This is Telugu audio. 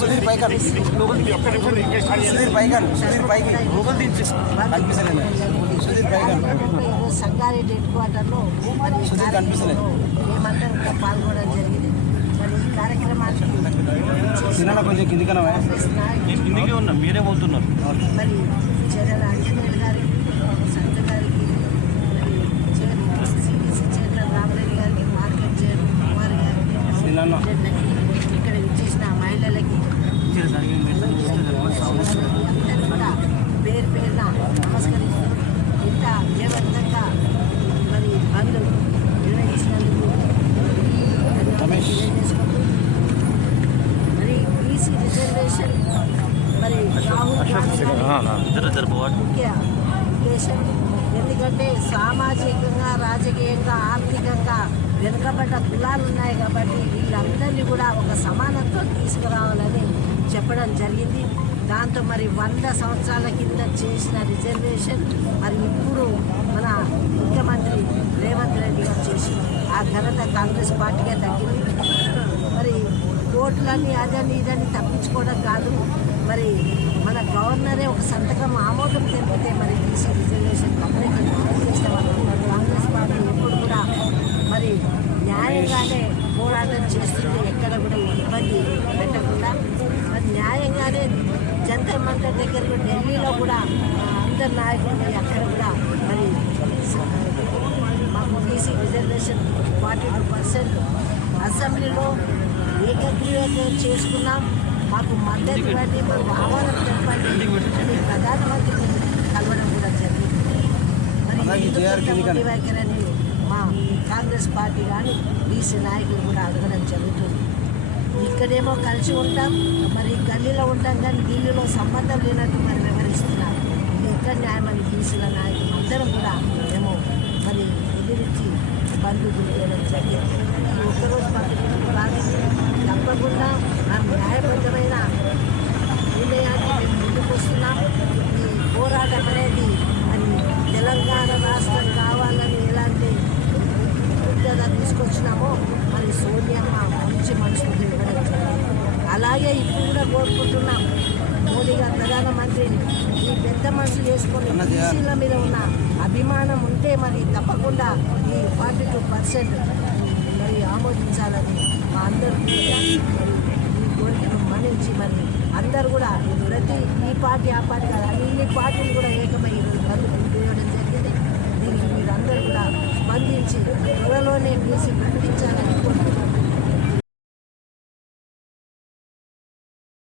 సుధీర్ పైకి. సుధీర్ పైకి. సుధీర్ సంగారెడ్డి హెడ్ క్వార్టర్లో సుధీర్ కనిపిస్తలేదు ఏమంటారు? పాల్గొనడం జరిగింది. తినడం కొంచెం నాయకులు కిందికి ఉన్నా మీరే పోతున్నారు. ఇక్కడ విచ్చేసిన మహిళలకి అందరూ కూడా పేరు పేరున నమస్కరిస్తూ ఇంత విజయవంతంగా మరి బంద్ నిర్వహించినందుకు రమేష్. తెలియజేసుకుంటూ మరి బీసీ రిజర్వేషన్ మరి రాహుల్ గాంధీ గారి ఇద్దరు ఇద్దరు పోవాలి ముఖ్య ఉద్దేశం ఎందుకంటే సామాజికంగా రాజకీయంగా ఆర్థికంగా వెనుకబడ్డ కులాలు ఉన్నాయి కాబట్టి వీళ్ళందరినీ కూడా ఒక సమానత్వం తీసుకురావాలని చెప్పడం జరిగింది. దాంతో మరి వంద సంవత్సరాల కింద చేసిన రిజర్వేషన్ మరి ఇప్పుడు మన ముఖ్యమంత్రి రేవంత్ రెడ్డి గారు చేసి ఆ ఘనత కాంగ్రెస్ పార్టీగా దక్కింది మరి కోర్టులని అదని ఇదని తప్పించుకోవడం కాదు. మరి మన గవర్నరే ఒక సంతకం ఆమోదం తెలిపితే మరి బీసీ రిజర్వేషన్ కంప్లీట్ చేసిన కాంగ్రెస్ పార్టీ ఎప్పుడు కూడా మరి న్యాయంగానే పోరాటం చేస్తుంది ఎక్కడ కూడా ఇబ్బంది పెట్టకుండా మరి న్యాయంగానే జంతర్ మంతర్ దగ్గర కూడా ఢిల్లీలో కూడా ఆ, అందరు నాయకులు అక్కడ కూడా మరి మాకు BC reservation forty two percent అసెంబ్లీలో ఏకగ్రీవత చేసుకున్నాం. మాకు మద్దతు ఇవ్వండి మాకు ఆహ్వానం తెలపండి అని ప్రధానమంత్రిని కలవడం కూడా జరిగింది. మరి వైఖరని మా కాంగ్రెస్ పార్టీ కానీ బీసీ నాయకులు కూడా అడగడం జరుగుతుంది. ఇక్కడేమో కలిసి ఉంటాం మరి గల్లీలో ఉంటాం కానీ ఢిల్లీలో సంబంధం లేనట్టు మరి వివరిస్తున్నారు ఇది ఎక్కడ న్యాయమని బీసీల నాయకులు అందరం కూడా మేము మరి ఎదిరించి బంధువులు చేయడం జరిగింది. ఒక్కరోజు పద్ధతిలో తీసుకొచ్చినామో మరి సోనియమ్మ మంచి ఇవ్వడం జరిగింది. అలాగే ఇప్పుడు కూడా కోరుకుంటున్నాం మోడీ గారు ప్రధానమంత్రిని ఈ పెద్ద మనసు చేసుకొని. బీసీల మీద ఉన్న అభిమానం ఉంటే మరి తప్పకుండా ఈ ఫార్టీ టూ పర్సెంట్ మరి ఆమోదించాలని మా అందరూ మరి ఈ కోరికను మన్నించి మరి అందరూ కూడా ప్రతి ఈ పార్టీ ఆ పార్టీ కాదు అన్ని పార్టీలు కూడా ఏకమై ఈరోజు అందరూ కూడా స్పందించి త్వరలోనే బీసీ ప్రకటించాలి